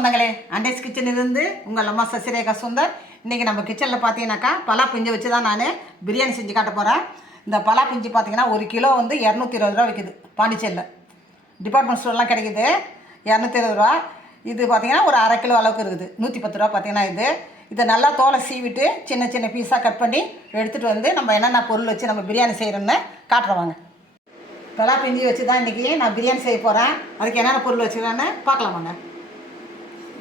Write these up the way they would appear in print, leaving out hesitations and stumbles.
சொந்தங்களே, அண்டேஸ் கிச்சனிலிருந்து உங்கள் அம்மா சசிரேகா சுந்தர். இன்றைக்கி நம்ம கிச்சனில் பார்த்தீங்கன்னாக்கா பலா பிஞ்சு வச்சு தான் நான் பிரியாணி செஞ்சு காட்ட போகிறேன். இந்த பலா பிஞ்சு பார்த்தீங்கன்னா 1 கிலோ வந்து 220 ரூபா விற்கிது பாண்டிச்சேரியில். டிபார்ட்மெண்ட் ஸ்டோர்லாம் கிடைக்கிது 220 ரூபா. இது பார்த்தீங்கன்னா ஒரு 1/2 கிலோ அளவுக்கு இருக்குது, 110 ரூபா. பார்த்தீங்கன்னா இதை நல்லா தோலை சீவிட்டு சின்ன சின்ன பீஸாக கட் பண்ணி எடுத்துகிட்டு வந்து நம்ம என்னென்ன பொருள் வச்சு நம்ம பிரியாணி செய்கிறோன்னு காட்டுறவாங்க. பலா பிஞ்சு வச்சு தான் இன்றைக்கி நான் பிரியாணி செய்ய போகிறேன். அதுக்கு என்னென்ன பொருள் வச்சுக்கிறேன்னு பார்க்கலாமாங்க.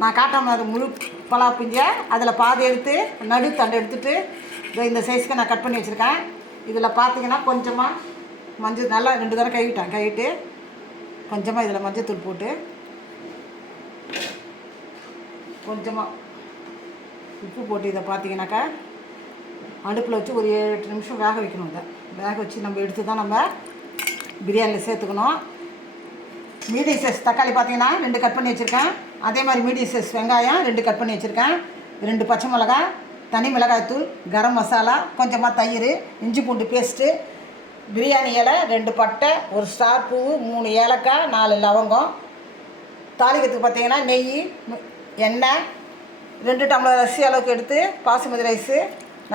நான் காட்டுற மாதிரி முழு பலா பிஞ்சை அதில் பாதி எடுத்து நடு தண்டு எடுத்துகிட்டு இந்த சைஸ்க்கு நான் கட் பண்ணி வச்சுருக்கேன். இதில் பார்த்தீங்கன்னா கொஞ்சமாக மஞ்சள் நல்லா 2 தடவை கழுவிட்டு கொஞ்சமாக இதில் மஞ்சள் தூள் போட்டு கொஞ்சமாக உப்பு போட்டு இதை பார்த்தீங்கன்னாக்கா அடுப்பில் வச்சு ஒரு 7-8 நிமிஷம் வேக வைக்கணும். இதை வேக வச்சு நம்ம எடுத்து தான் நம்ம பிரியாணியில் சேர்த்துக்கணும். மீடியம் சைஸ் தக்காளி பார்த்தீங்கன்னா 2 கட் பண்ணி வச்சுருக்கேன். அதே மாதிரி மீடியம் சைஸ் வெங்காயம் 2 கட் பண்ணி வச்சுருக்கேன். 2 பச்சை மிளகாய், தனி மிளகாய் தூள், கரம் மசாலா, கொஞ்சமாக தயிர், இஞ்சி பூண்டு பேஸ்ட்டு, பிரியாணி இலை, 2 பட்டை, 1 ஸ்டார் பூ, 3 ஏலக்காய், 4 லவங்கம். தாளிக்கிறதுக்கு பார்த்தீங்கன்னா நெய், எண்ணெய், 2 டம்ளர் அரிசி அளவுக்கு எடுத்து பாசுமதி ரைஸு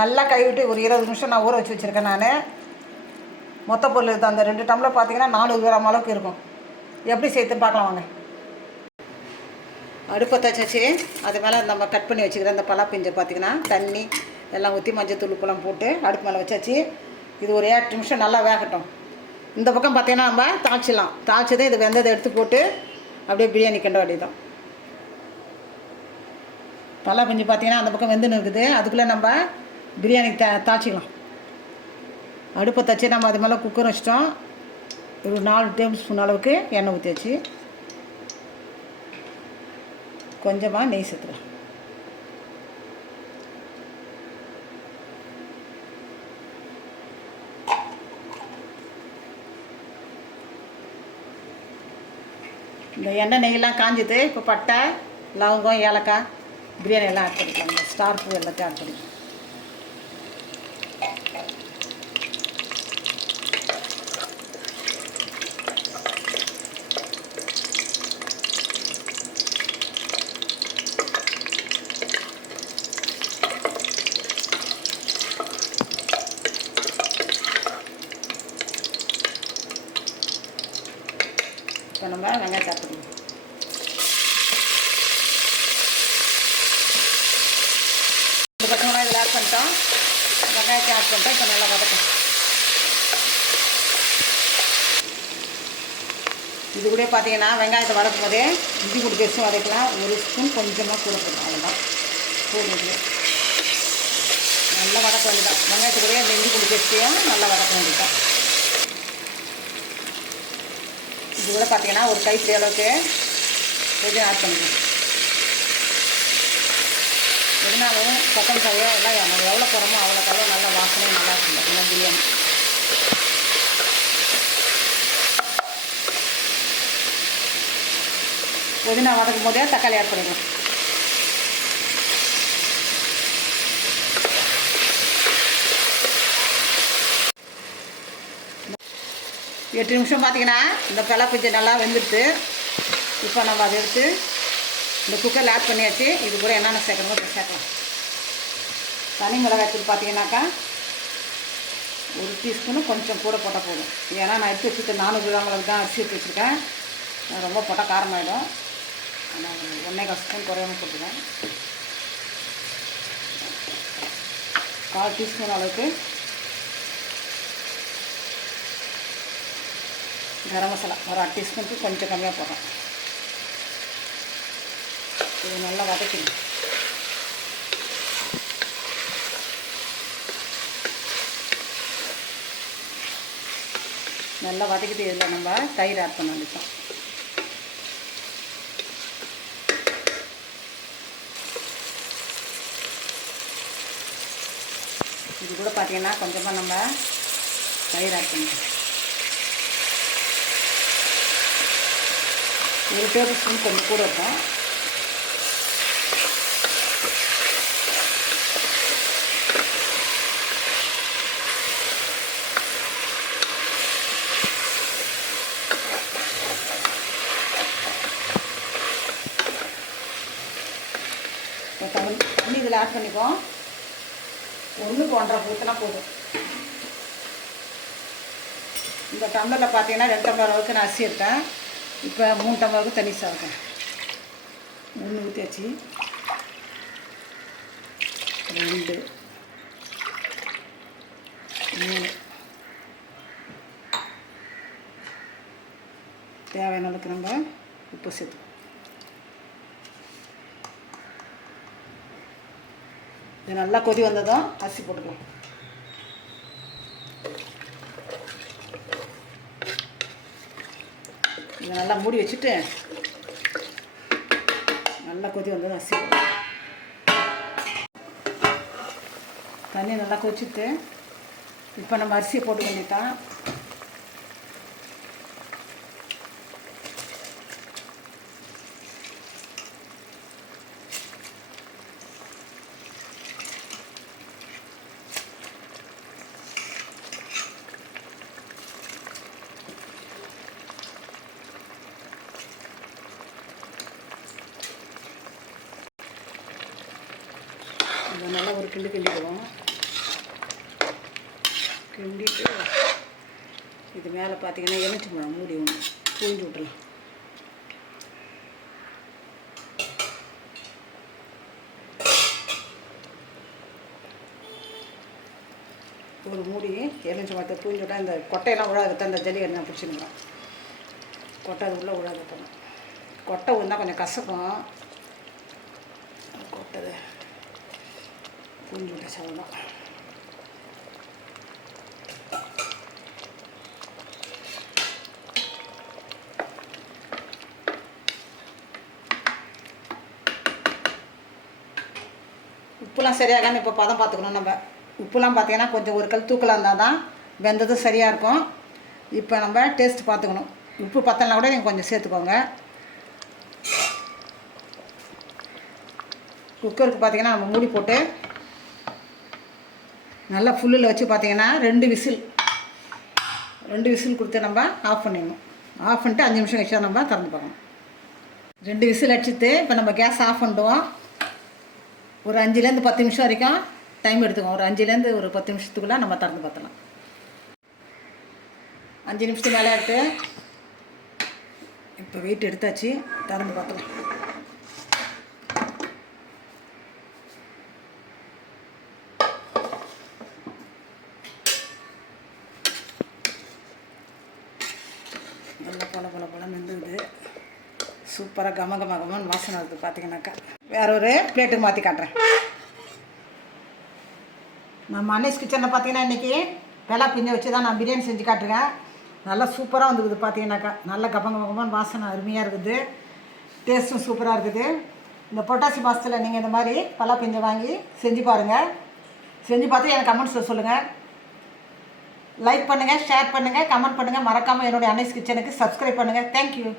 நல்லா கழுவிட்டு ஒரு 20 நிமிஷம் நான் ஊற வச்சு வச்சுருக்கேன். நான் மொத்த பொருள் எடுத்து அந்த 2 டம்ளர் பார்த்தீங்கன்னா 400 கிராம் அளவுக்கு இருக்கும். எப்படி சேர்த்துன்னு பார்க்கலாம் வாங்க. அடுப்பை வச்சு அது மேலே நம்ம கட் பண்ணி வச்சுக்கிற இந்த பலா பிஞ்சை பார்த்திங்கன்னா தண்ணி எல்லாம் ஊற்றி மஞ்சள் தூள் உப்புலாம் போட்டு அடுப்பு மேலே வச்சாச்சு. இது ஒரு 8 நிமிஷம் நல்லா வேகட்டும். இந்த பக்கம் பார்த்திங்கன்னா நம்ம தாளிச்சதே இது வெந்ததை எடுத்து போட்டு அப்படியே பிரியாணி கிண்ட வேண்டியதான். பலா பிஞ்சு பார்த்திங்கன்னா அந்த பக்கம் வெந்துன்னு இருக்குது. அதுக்குள்ளே நம்ம பிரியாணி தாளிச்சிக்கலாம். அடுப்பை தச்சு நம்ம அது மேலே குக்கர் வச்சிட்டோம். ஒரு 4 டேபிள் ஸ்பூன் அளவுக்கு எண்ணெய் ஊற்றியாச்சு. கொஞ்சமாக நெய் சேர்த்துக்கலாம். இந்த எண்ணெய் நெய்யெல்லாம் காஞ்சிது. இப்போ பட்டை, லவங்கம், ஏலக்காய், பிரியாணி எல்லாம் ஆட் பண்ணிக்கலாம். இந்த ஸ்டார் பூ எல்லாத்தையும் ஆட் பண்ணிக்கலாம். இப்போ நம்ம வெங்காயம் சாப்பிடுவோம். இந்த பச்சைமிளகாய் இதில் ஆட் பண்ணிட்டோம். வெங்காயத்தை ஆட் பண்ணிட்டோம். இப்போ நல்லா வதக்கும். இது கூட பார்த்தீங்கன்னா வெங்காயத்தை வதக்கும் போதே இஞ்சி பூண்டு பேஸ்ட்டும் வதக்கலாம். 1 ஸ்பூன் கொஞ்சமாக கூட போடணும். அவ்வளோதான் போடுறது. நல்லா வதக்க வேண்டியதான். வெங்காயத்து கூட அந்த இஞ்சி பூண்டு பேஸ்ட்டையும் நல்லா வதக்க வேண்டியதான். இது கூட பார்த்தீங்கன்னா ஒரு கைப்பிடி அளவுக்கு கொஞ்சம் ஆட் பண்ணிக்கணும். எதுனாலும் கொத்தமல்லியோ எல்லாம் நம்ம எவ்வளோ போகிறோமோ அவ்வளோக்காக நல்லா வாசனையும் நல்லா இருக்கும். பார்த்தீங்கன்னா பிரியாணி புதினா வதக்கும் போதே தக்காளி ஆட் பண்ணிக்கணும். எட்டு நிமிஷம் பார்த்தீங்கன்னா இந்த பலா பிஞ்சை நல்லா வெந்துடுத்து. இப்போ நம்ம அதை எடுத்து இந்த குக்கரில் ஆட் பண்ணியாச்சு. இது கூட என்னென்ன சேர்க்கணுமோ இப்போ சேர்க்கலாம். தனி மிளகாய் தூள் பார்த்தீங்கன்னாக்கா 1 டீஸ்பூனு கொஞ்சம் கூட போட்டால் போதும். ஏன்னா நான் எடுத்து வச்சுட்டு 400 கிராம் அளவுக்கு தான் அரிசி எடுத்து வச்சுருக்கேன். ரொம்ப போட்டால் காரமாயிடும். ஆனால் 1.25 ஸ்பூன் குறையாமல் போட்டுருக்கேன். 1/4 டீஸ்பூன் அளவுக்கு கரம் மசாலா ஒரு 1/2 டீஸ்பூனுக்கு கொஞ்சம் கம்மியாக போடுறோம். இது நல்லா வதக்கணும். நல்லா வதக்கிட்டு இதில் நம்ம தயிர் ஆட் பண்ண வேண்டியதான். இது கூட பார்த்தீங்கன்னா கொஞ்சமாக நம்ம தயிர் ஆட் பண்ணிக்கலாம். 1 டேபிள் ஸ்பூன் கொஞ்சம் கூட இருக்கும். டம்ளர் தண்ணி இதில் ஆட் பண்ணிக்குவோம். 1க்கு 1.5 ஊற்றினா போதும். இந்த டம்ளரில் பார்த்தீங்கன்னா 2 டம்ளர் அளவுக்கு நான் அரிசி எடுத்தேன். இப்போ 3 டம்ளருக்கு தண்ணி சேர்க்கேன். 1 ஊற்றியாச்சு, 2, 3, தேவையான அளவுக்கு நம்ம உப்பு சேர்த்துக்கணும். இது நல்லா கொதி வந்ததும் அரிசி போட்டுக்கலாம். இதை நல்லா மூடி வச்சுட்டு நல்லா கொதி வந்ததும் அரிசி போட்டுக்கலாம். தண்ணி நல்லா கொதிச்சுட்டு இப்போ நம்ம அரிசியை போட்டு வேண்டிட்டான். இதை நல்லா ஒரு கிண்டிடுவோம். கிண்டிட்டு இது மேலே பார்த்தீங்கன்னா எலுமிச்சம்பழம் மூடி ஒன்று புழிஞ்சு விட்டுலாம். ஒரு மூடி எலுமிச்சம்பழத்தை புழிஞ்சு விட்டால் இந்த கொட்டையெல்லாம் உழாத அந்த ஜல்லி என்ன பிடிச்சிருக்கலாம். கொட்டை அது உள்ளே உழாத போகணும். கொட்டை இருந்தால் கொஞ்சம் கசக்கும். கொட்டை புழிஞ்சு விட்ட சாதம் உப்புலாம் சரியாகான்னு இப்போ பதம் பார்த்துக்கணும். நம்ம உப்புலாம் பார்த்தீங்கன்னா கொஞ்சம் ஒரு கல் தூக்கலாக இருந்தால் தான் வெந்ததும் சரியாக இருக்கும். இப்போ நம்ம டேஸ்ட் பார்த்துக்கணும். உப்பு பத்தலைனா கூட நீங்கள் கொஞ்சம் சேர்த்துக்கோங்க. குக்கருக்கு பார்த்தீங்கன்னா நம்ம மூடி போட்டு நல்லா ஃபுல்லில் வச்சு பார்த்தீங்கன்னா 2 விசில் கொடுத்து நம்ம ஆஃப் பண்ணிடணும். ஆஃப் பண்ணிட்டு 5 நிமிஷம் கழிச்சு நம்ம திறந்து பார்க்கணும். 2 விசில் அடிச்சுட்டு இப்போ நம்ம கேஸ் ஆஃப் பண்ணிடுவோம். ஒரு 5லேருந்து 10 நிமிஷம் வரைக்கும் டைம் எடுத்துக்கோம். ஒரு 5லேருந்து ஒரு 10 நிமிஷத்துக்குள்ளே நம்ம திறந்து பார்த்தலாம். 5 நிமிஷத்துக்கு மேலே எடுத்து இப்போ வெயிட் எடுத்தாச்சு, திறந்து பார்த்தலாம். நல்லா பொல நின்றுது. சூப்பராக கமகமன்னு வாசனை வருது. பார்த்தீங்கன்னாக்கா வேற ஒரு பிளேட்டுக்கு மாற்றி காட்டுறேன். நம்ம அன்னைஸ் கிச்சனில் பார்த்தீங்கன்னா இன்றைக்கி வெள்ளை பிஞ்சை வச்சு தான் நான் பிரியாணி செஞ்சு காட்டுறேன். நல்லா சூப்பராக வந்துருக்குது. பார்த்தீங்கன்னாக்கா நல்லா கமகமன்னு வாசனை அருமையாக இருக்குது. டேஸ்ட்டும் சூப்பராக இருக்குது. இந்த புரட்டாசி மாதத்தில் நீங்கள் இந்த மாதிரி பலா பிஞ்சை வாங்கி செஞ்சு பாருங்கள். செஞ்சு பார்த்து எனக்கு கமெண்ட்ஸில் சொல்லுங்கள். லைக் பண்ணுங்கள், ஷேர் பண்ணுங்கள், கமெண்ட் பண்ணுங்கள். மறக்காமல் என்னுடைய அன்னைஸ் கிச்சனுக்கு சப்ஸ்கிரைப் பண்ணுங்கள். தேங்க்யூ.